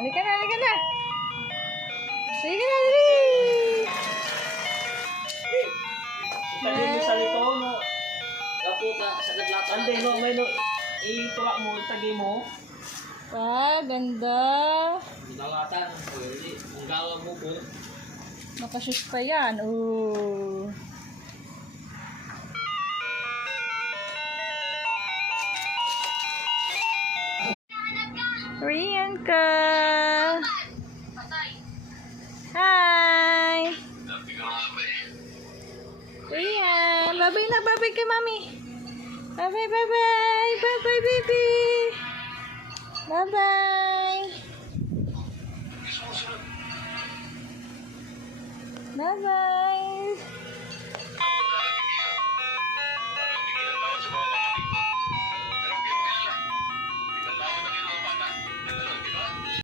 Halika na, halika na. Sige na, dali. Itagin mo sa lito, no? Gapo ka, sa gadlata. Ande, no, may no. Itulak mo, itagin mo. Ganda. Dalatan, ang gawa mo po. Nakashoes pa yan. Ooh. Rianka. Hi. Rian. Bye-bye na. Bye-bye kay mami. Bye-bye, bye-bye. Bye-bye, baby. Bye-bye. Bye-bye.